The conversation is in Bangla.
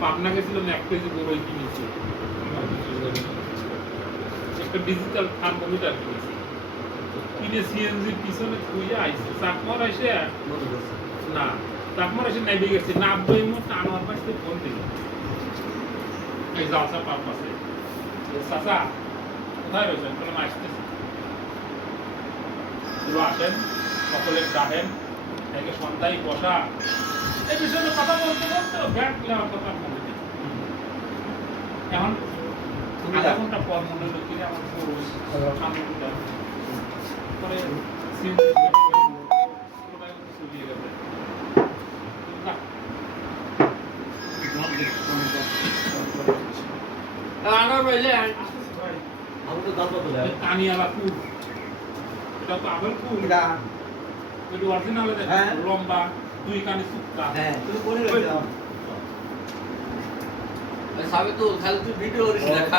পাবনা গেছিলাম, এক কেজি গরুই কিনেছি। একটা ডিজিটাল থার্মোমিটার কিনেছি। কিনে সিএনজির পিছনে খুঁজে আইছে। চাকমার এসে না, চাকমার এসে নেবে গেছে নাব্বই মোট আনোয়ার পাশে ফোন দিল। এই জালসা আছে। চাচা, কোথায় রয়েছেন? বললাম, আসতেছি। আসেন সকলের ডাকেন একে সন্ধ্যায় বসা। এই বিষয়ে কথা বলতে বলতে ব্যাট নেওয়ার কথা মনে। এখন আধা ঘণ্টা পর মনে হলো কিনে আমার সামনে। পরে চলিয়ে গেছে। না, আসতেছি ভাই। এই কানিয়ালা কুল। এটা তো আবেল কুল। ওই অরিজিনাল। লম্বা দুই কানে সুক্তা তুমি কোনে রয়েছো সাবে তো খালি তুই ভিডিও করিস না খা।